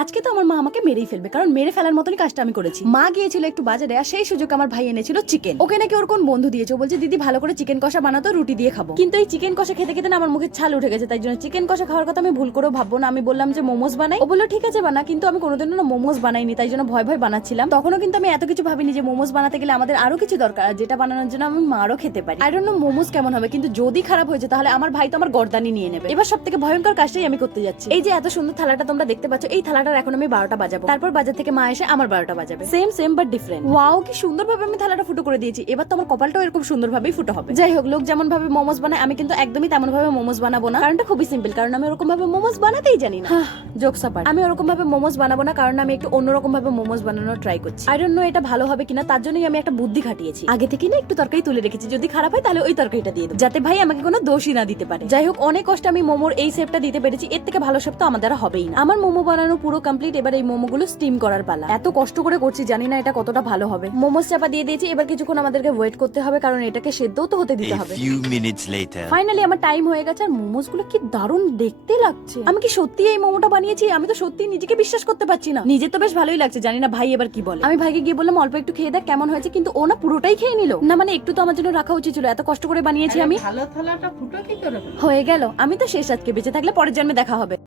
আজকে তো আমার মা আমাকে মেরেই ফেলবে, কারণ মেরে ফেলার মতনই কাজটা আমি করেছি। মা গিয়েছিল একটু বাজারে আর সেই সুযোগ আমার ভাই এনেছিল চিকেন ওকে নাকি ওর কোন বন্ধু দিয়েছে? বলছে, দিদি, ভালো করে চিকেন কষা বানাতো রুটি দিয়ে খাব। কিন্তু এই চিকেন কষা খেতে খেতে না আমার মুখে ছাল উঠে গেছে, তাই জন্য চিকেন কষা খাওয়ার কথা আমি ভুল করেও ভাববো না। আমি বললাম যে মোমোজ বানাই? ও বলল, ঠিক আছে, বানা। কিন্তু আমি কোনোদিনও না মোমোজ বানাইনি, তাই জন্য ভয় ভয় বানাচ্ছিলাম। তখনও কিন্তু আমি এত কিছু ভাবিনি যে মোমোজ বানাতে গেলে আমাদের আরও কিছু দরকার যেটা বানানোর জন্য আমি মারও খেতে পারি। আই ডোন্ট নো মোমোজ কেমন হবে, কিন্তু যদি খারাপ হয়েছে তাহলে আমার ভাই তো আমার গর্দানি নিয়ে নেবে। এবার সব থেকে ভয়ঙ্কর কাজটাই আমি করতে যাচ্ছি। এই যে এত সুন্দর থালাটা তোমরা দেখতে পাচ্ছ, এই থালাটার এখন আমি বারোটা বাজাবো। তারপর বাজার থেকে মা এসে আমার বারোটা বাজাবে। Same same but different wow কি সুন্দরভাবে আমি থালাটা ফুটো করে দিয়েছি। এবার তো আমার কপালটাও এরকম সুন্দরভাবেই ফুটো হবে। যাই হোক লোক যেমন ভাবে মোমোজ বানায় আমি কিন্তু একদমই তেমন ভাবে মোমোজ বানাবো না। কারণটা খুবই সিম্পল কারণ আমি ওরকম ভাবে মোমোজ বানাতেই জানি না। জোকস আপার আমি ওরকম ভাবে মোমোজ বানাবো না কারণ আমি একটু অন্যরকম ভাবে মোমোজ বানানোর ট্রাই করছি। আই ডোন্ট নো এটা ভালো হবে কিনা তার জন্যই আমি একটা বুদ্ধি খাটিয়েছি। আগে থেকে না একটু তরকারি তুলে রেখেছি যদি খারাপ হয় তাহলে ওই তরকারিটা দিয়ে দেবো। যাতে ভাই আমাকে কোনো দোষই না দিতে পারে। যাই হোক অনেক কষ্ট আমি মোমোর এই শেপটা দিতে পেরেছি এর থেকে ভালো শেপ তো আমাদের আর হবেই না। আমার মোমো বানানো পুরো কমপ্লিট এবার এই মোমোগুলো স্টিম করার পালা। এত কষ্ট করে করছি জানি না এটা কতটা ভালো হবে। মোমোস চাপা দিয়ে দিয়েছি এবার কিছুক্ষণ আমাদেরকে ওয়েট করতে হবে কারণ এটাকে সেদ্ধও তো হতে দিতে হবে. ফাইনালি আমার টাইম হয়ে গেছে আর মোমোসগুলো কি দারুণ দেখতে লাগছে। আমি কি সত্যি এই মোমোটা বানিয়েছি? আমি তো সত্যি নিজেকে বিশ্বাস করতে পারছি না। নিজে তো বেশ ভালোই লাগছে জানি না ভাই এবার কি বলে। আমি ভাইকে গিয়ে বললাম অল্প একটু খেয়ে দেখ কেমন হয়েছে কিন্তু ও না পুরোটাই খেয়ে নিল। না মানে একটু তো আমার জন্য রাখা উচিত ছিল এত কষ্ট করে বানিয়েছি আমি। ভালো থালাটা ফুটো কি করে হলো? হয়ে গেল আমি তো শেষ আজকে বেঁচে থাকলে পরের জন্মে দেখা হবে।